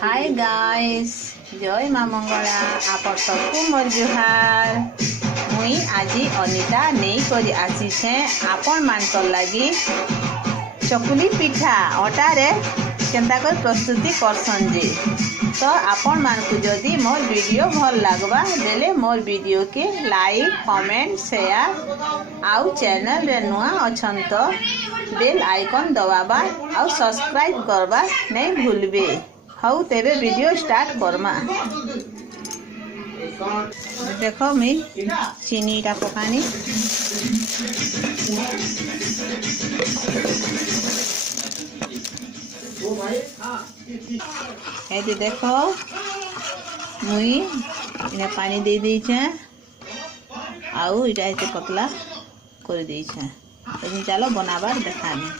Hi guys, जय माँ मंगला। आप सबको मोर जुहार। मुई आजी अनिता नहीं करी आसी छे आपण मानकर लगी चकुली पिठा अटारे केंता कर प्रस्तुति करसन जे। तो आपण मानकु जदि मोर वीडियो भल लागबा बेले मोर वीडियो के लाइक कमेंट शेयर आउ चैनल रे नुआ अछन तो बेल आइकन दबाबा आउ सब्सक्राइब करबा नहीं भूलबे। हाउ तेरे वीडियो स्टार्ट करमा। देखो मी चीनी टा पकानी ये देखो मुई इने पानी दे दी छे आउ इटा एते पतला कर दी छे। चलो बनाबार देखानी।